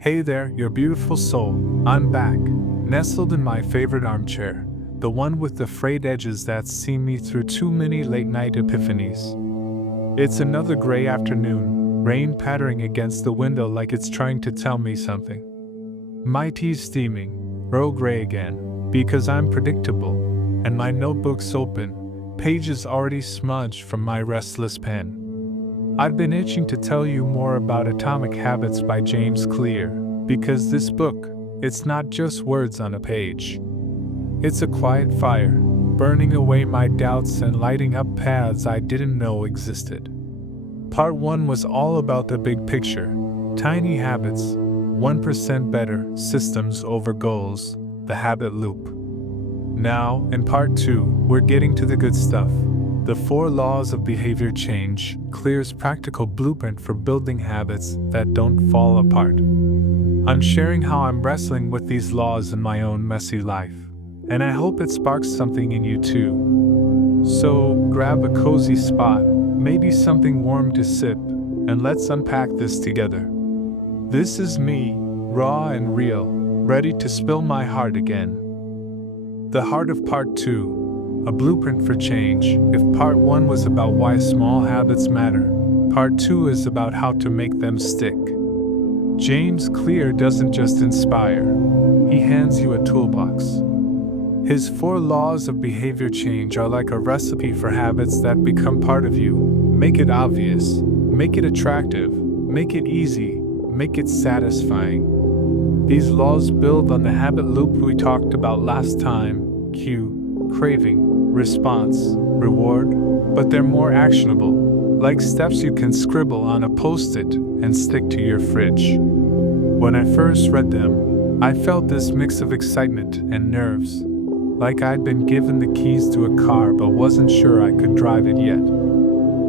Hey there, your beautiful soul. I'm back, nestled in my favorite armchair, the one with the frayed edges that's seen me through too many late-night epiphanies. It's another gray afternoon, rain pattering against the window like it's trying to tell me something. My tea's steaming, Earl Grey again, because I'm predictable, and my notebook's open, pages already smudged from my restless pen. I've been itching to tell you more about Atomic Habits by James Clear, because this book, it's not just words on a page. It's a quiet fire, burning away my doubts and lighting up paths I didn't know existed. Part 1 was all about the big picture, tiny habits, 1% better, systems over goals, the habit loop. Now, in Part 2, we're getting to the good stuff. The 4 laws of behavior change, Clear's practical blueprint for building habits that don't fall apart. I'm sharing how I'm wrestling with these laws in my own messy life, and I hope it sparks something in you too. So, grab a cozy spot, maybe something warm to sip, and let's unpack this together. This is me, raw and real, ready to spill my heart again. The heart of Part 2. A blueprint for change. If Part 1 was about why small habits matter, Part 2 is about how to make them stick. James Clear doesn't just inspire, he hands you a toolbox. His 4 laws of behavior change are like a recipe for habits that become part of you. Make it obvious, make it attractive, make it easy, make it satisfying. These laws build on the habit loop we talked about last time: cue, craving, response, reward, but they're more actionable, like steps you can scribble on a post-it and stick to your fridge. When I first read them, I felt this mix of excitement and nerves, like I'd been given the keys to a car but wasn't sure I could drive it yet.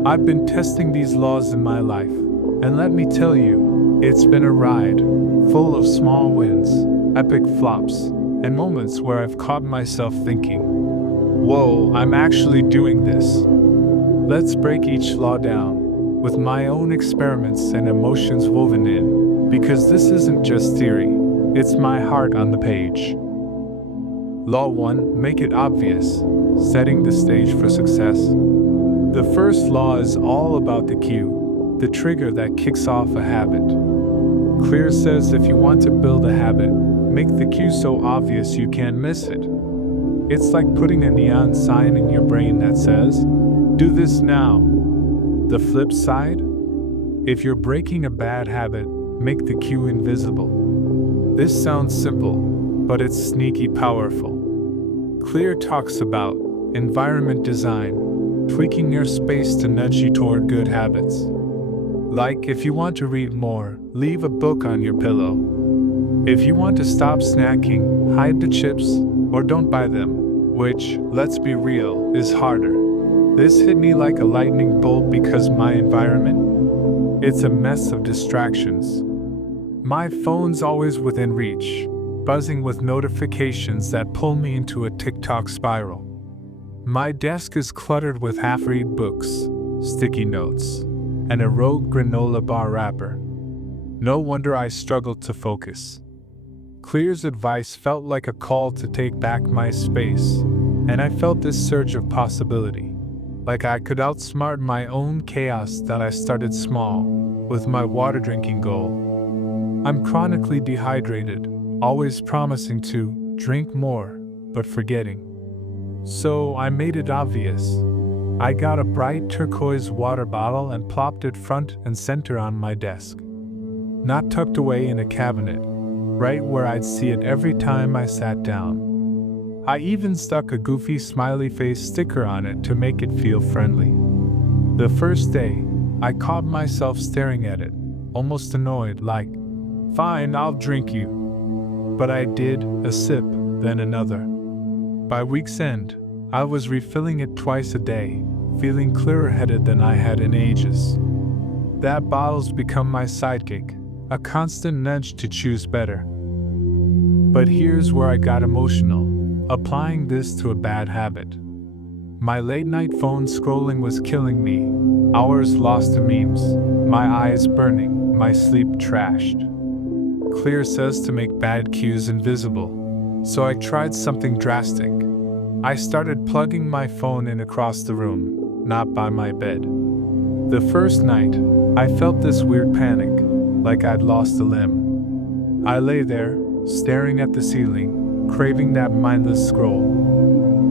I've been testing these laws in my life, and let me tell you, it's been a ride, full of small wins, epic flops, and moments where I've caught myself thinking, whoa, I'm actually doing this. Let's break each law down, with my own experiments and emotions woven in, because this isn't just theory, it's my heart on the page. Law 1, make it obvious, setting the stage for success. The first law is all about the cue, the trigger that kicks off a habit. Clear says if you want to build a habit, make the cue so obvious you can't miss it. It's like putting a neon sign in your brain that says, do this now. The flip side? If you're breaking a bad habit, make the cue invisible. This sounds simple, but it's sneaky powerful. Clear talks about environment design, tweaking your space to nudge you toward good habits. Like if you want to read more, leave a book on your pillow. If you want to stop snacking, hide the chips, or don't buy them, which, let's be real, is harder. This hit me like a lightning bolt because my environment, it's a mess of distractions. My phone's always within reach, buzzing with notifications that pull me into a TikTok spiral. My desk is cluttered with half-read books, sticky notes, and a rogue granola bar wrapper. No wonder I struggled to focus. Clear's advice felt like a call to take back my space, and I felt this surge of possibility, like I could outsmart my own chaos that I started small, with my water drinking goal. I'm chronically dehydrated, always promising to drink more, but forgetting. So I made it obvious. I got a bright turquoise water bottle and plopped it front and center on my desk. Not tucked away in a cabinet, right where I'd see it every time I sat down. I even stuck a goofy smiley face sticker on it to make it feel friendly. The first day, I caught myself staring at it, almost annoyed, like, fine, I'll drink you. But I did, a sip, then another. By week's end, I was refilling it twice a day, feeling clearer-headed than I had in ages. That bottle's become my sidekick, a constant nudge to choose better. But here's where I got emotional, applying this to a bad habit. My late-night phone scrolling was killing me, hours lost to memes, my eyes burning, my sleep trashed. Clear says to make bad cues invisible, so I tried something drastic. I started plugging my phone in across the room, not by my bed. The first night, I felt this weird panic, like I'd lost a limb. I lay there, staring at the ceiling, craving that mindless scroll.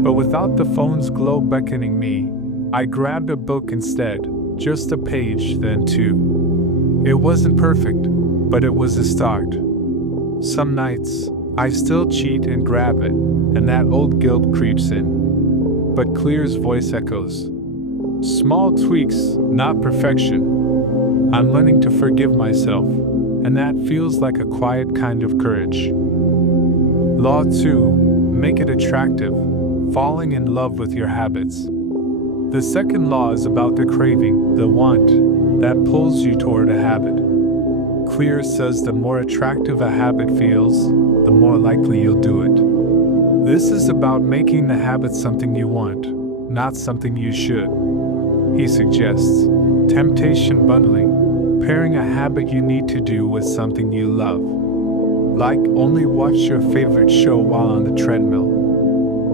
But without the phone's glow beckoning me, I grabbed a book instead, just a page, then two. It wasn't perfect, but it was a start. Some nights, I still cheat and grab it, and that old guilt creeps in. But Clear's voice echoes. Small tweaks, not perfection. I'm learning to forgive myself, and that feels like a quiet kind of courage. Law 2. Make it attractive, falling in love with your habits. The second law is about the craving, the want, that pulls you toward a habit. Clear says the more attractive a habit feels, the more likely you'll do it. This is about making the habit something you want, not something you should. He suggests temptation bundling, pairing a habit you need to do with something you love. Like only watch your favorite show while on the treadmill.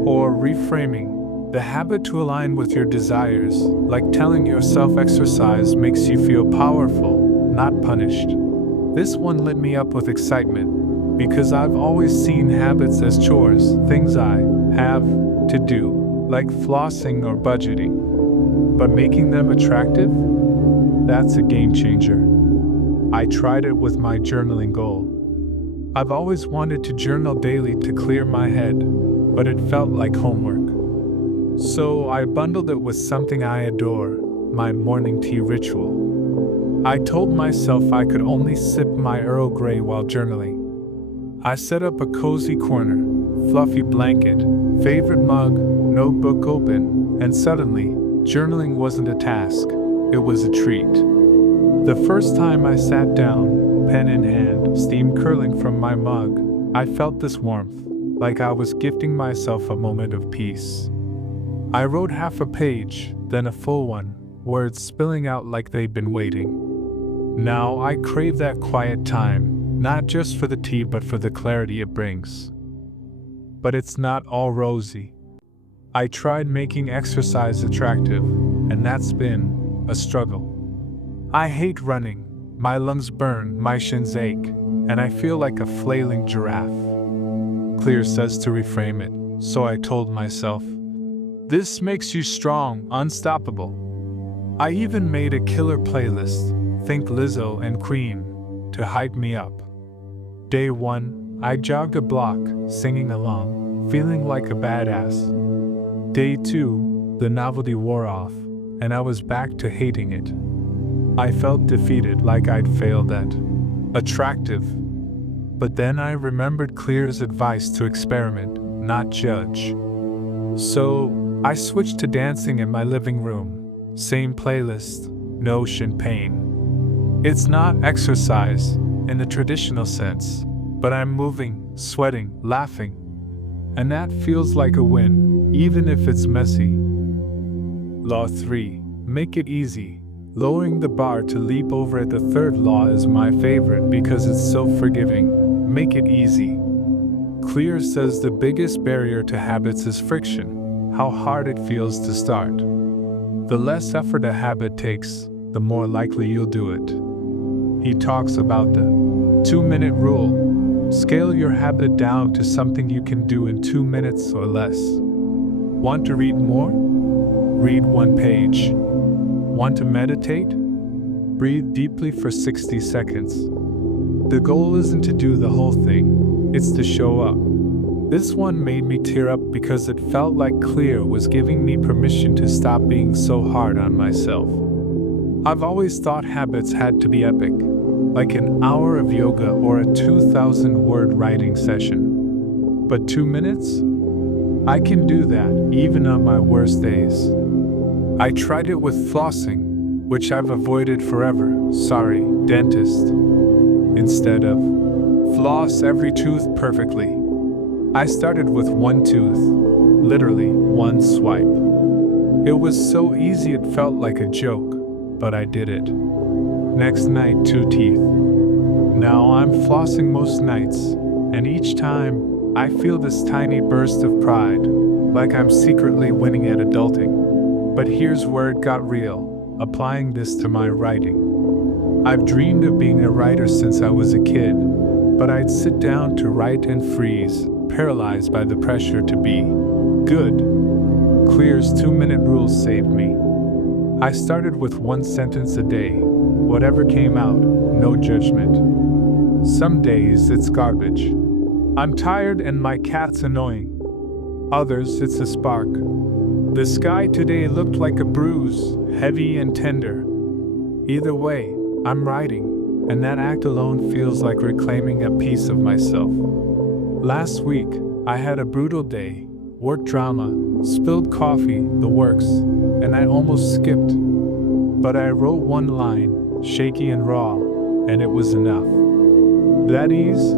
Or reframing the habit to align with your desires, like telling yourself exercise makes you feel powerful, not punished. This one lit me up with excitement, because I've always seen habits as chores, things I have to do, like flossing or budgeting. But making them attractive? That's a game changer. I tried it with my journaling goal. I've always wanted to journal daily to clear my head, but it felt like homework. So I bundled it with something I adore, my morning tea ritual. I told myself I could only sip my Earl Grey while journaling. I set up a cozy corner, fluffy blanket, favorite mug, notebook open, and suddenly, journaling wasn't a task, it was a treat. The first time I sat down, pen in hand, steam curling from my mug, I felt this warmth, like I was gifting myself a moment of peace. I wrote half a page, then a full one, words spilling out like they'd been waiting. Now I crave that quiet time, not just for the tea but for the clarity it brings. But it's not all rosy. I tried making exercise attractive, and that's been a struggle. I hate running, my lungs burn, my shins ache, and I feel like a flailing giraffe. Clear says to reframe it, so I told myself, this makes you strong, unstoppable. I even made a killer playlist, think Lizzo and Queen, to hype me up. Day 1, I jogged a block, singing along, feeling like a badass. Day 2, the novelty wore off, and I was back to hating it. I felt defeated, like I'd failed at attractive. But then I remembered Clear's advice to experiment, not judge. So I switched to dancing in my living room. Same playlist, no champagne. It's not exercise in the traditional sense, but I'm moving, sweating, laughing. And that feels like a win, even if it's messy. Law 3. Make it easy. Lowering the bar to leap over at the third law is my favorite because it's so forgiving. Make it easy. Clear says the biggest barrier to habits is friction, how hard it feels to start. The less effort a habit takes, the more likely you'll do it. He talks about the 2-minute rule. Scale your habit down to something you can do in 2 minutes or less. Want to read more? Read 1 page. Want to meditate? Breathe deeply for 60 seconds. The goal isn't to do the whole thing, it's to show up. This one made me tear up because it felt like Clear was giving me permission to stop being so hard on myself. I've always thought habits had to be epic, like an hour of yoga or a 2,000-word writing session. But 2 minutes? I can do that, even on my worst days. I tried it with flossing, which I've avoided forever, sorry, dentist. Instead of floss every tooth perfectly, I started with 1 tooth, literally 1 swipe. It was so easy it felt like a joke, but I did it. Next night, 2 teeth. Now I'm flossing most nights, and each time I feel this tiny burst of pride, like I'm secretly winning at adulting. But here's where it got real, applying this to my writing. I've dreamed of being a writer since I was a kid, but I'd sit down to write and freeze, paralyzed by the pressure to be good. Clear's 2-minute rule saved me. I started with 1 sentence a day. Whatever came out, no judgment. Some days it's garbage. I'm tired and my cat's annoying. Others it's a spark. The sky today looked like a bruise, heavy and tender. Either way, I'm writing, and that act alone feels like reclaiming a piece of myself. Last week, I had a brutal day, work drama, spilled coffee, the works, and I almost skipped. But I wrote 1 line, shaky and raw, and it was enough. That ease?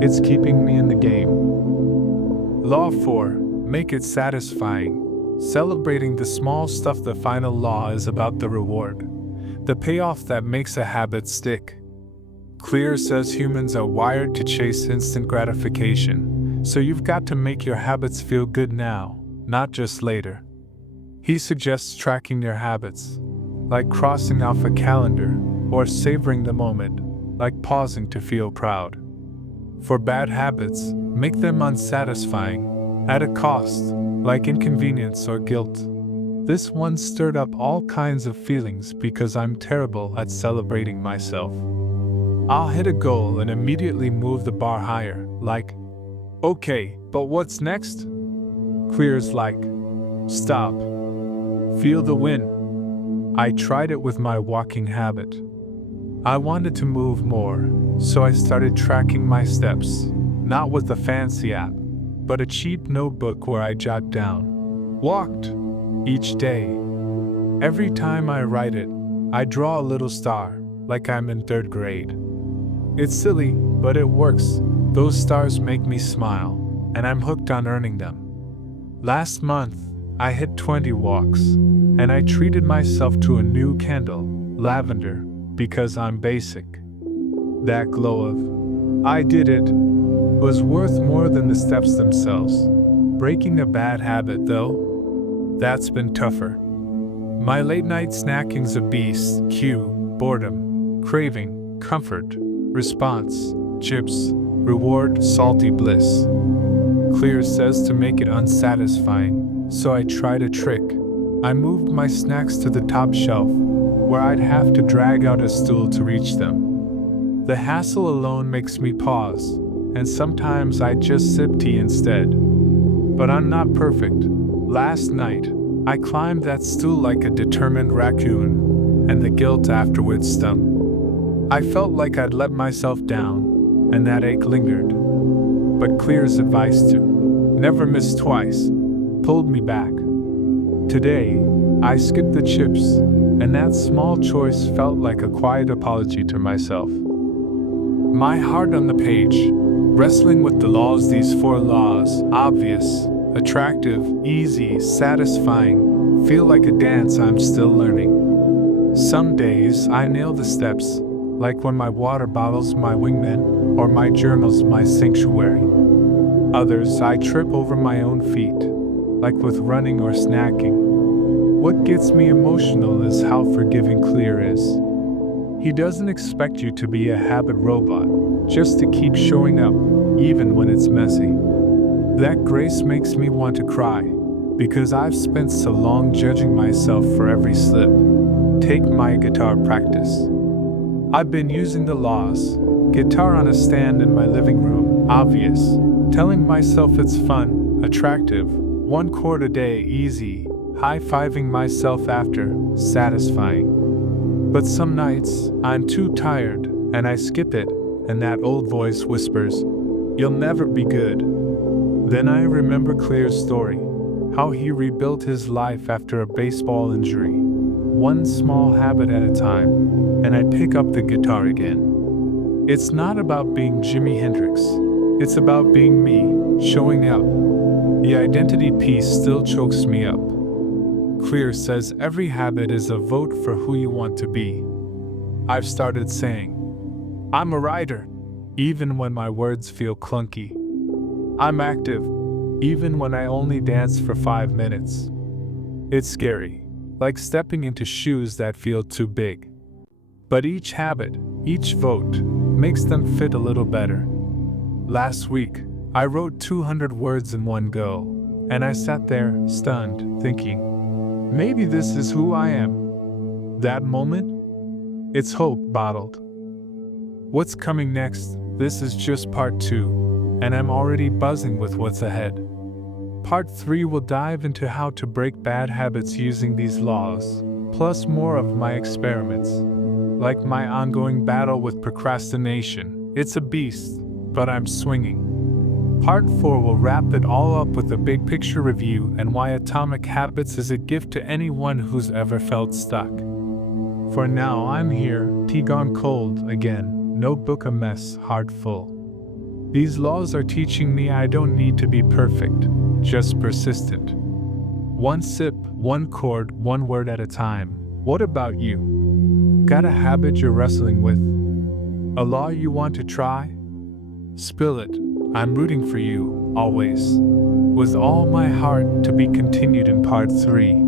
It's keeping me in the game. Law 4, make it satisfying. Celebrating the small stuff. The final law is about the reward, the payoff that makes a habit stick. Clear says humans are wired to chase instant gratification, so you've got to make your habits feel good now, not just later. He suggests tracking your habits, like crossing off a calendar, or savoring the moment, like pausing to feel proud. For bad habits, make them unsatisfying, at a cost, like inconvenience or guilt. This one stirred up all kinds of feelings because I'm terrible at celebrating myself. I'll hit a goal and immediately move the bar higher, like, okay, but what's next? Clear's like, stop. Feel the win. I tried it with my walking habit. I wanted to move more, so I started tracking my steps, not with a fancy app, but a cheap notebook where I jot down, walked, each day. Every time I write it, I draw a little star, like I'm in 3rd grade. It's silly, but it works. Those stars make me smile, and I'm hooked on earning them. Last month, I hit 20 walks, and I treated myself to a new candle, lavender, because I'm basic. That glow of, I did it, was worth more than the steps themselves. Breaking a bad habit, though, that's been tougher. My late night snacking's a beast. Cue, boredom, craving, comfort, response, chips, reward, salty bliss. Clear says to make it unsatisfying, so I tried a trick. I moved my snacks to the top shelf, where I'd have to drag out a stool to reach them. The hassle alone makes me pause, and sometimes I just sip tea instead. But I'm not perfect. Last night, I climbed that stool like a determined raccoon, and the guilt afterwards stung. I felt like I'd let myself down, and that ache lingered. But Clear's advice to never miss twice pulled me back. Today, I skipped the chips, and that small choice felt like a quiet apology to myself. My heart on the page, wrestling with the laws. These 4 laws, obvious, attractive, easy, satisfying, feel like a dance I'm still learning. Some days I nail the steps, like when my water bottle's my wingman, or my journal's my sanctuary. Others I trip over my own feet, like with running or snacking. What gets me emotional is how forgiving Clear is. He doesn't expect you to be a habit robot, just to keep showing up, even when it's messy. That grace makes me want to cry, because I've spent so long judging myself for every slip. Take my guitar practice. I've been using the laws, guitar on a stand in my living room, obvious, telling myself it's fun, attractive, 1 chord a day, easy, high-fiving myself after, satisfying. But some nights, I'm too tired, and I skip it, and that old voice whispers, "You'll never be good." Then I remember Clear's story, how he rebuilt his life after a baseball injury, 1 small habit at a time, and I pick up the guitar again. It's not about being Jimi Hendrix, it's about being me, showing up. The identity piece still chokes me up. Clear says every habit is a vote for who you want to be. I've started saying, I'm a writer, even when my words feel clunky. I'm active, even when I only dance for 5 minutes. It's scary, like stepping into shoes that feel too big. But each habit, each vote, makes them fit a little better. Last week, I wrote 200 words in one go, and I sat there, stunned, thinking, maybe this is who I am. That moment? It's hope bottled. What's coming next? This is just part 2, and I'm already buzzing with what's ahead. Part 3 will dive into how to break bad habits using these laws, plus more of my experiments. Like my ongoing battle with procrastination, it's a beast, but I'm swinging. Part 4 will wrap it all up with a big picture review and why Atomic Habits is a gift to anyone who's ever felt stuck. For now, I'm here, tea gone cold again. Notebook a mess, heart full. These laws are teaching me I don't need to be perfect, just persistent. One sip, one chord, one word at a time. What about you? Got a habit you're wrestling with? A law you want to try? Spill it. I'm rooting for you, always. With all my heart, to be continued in part 3.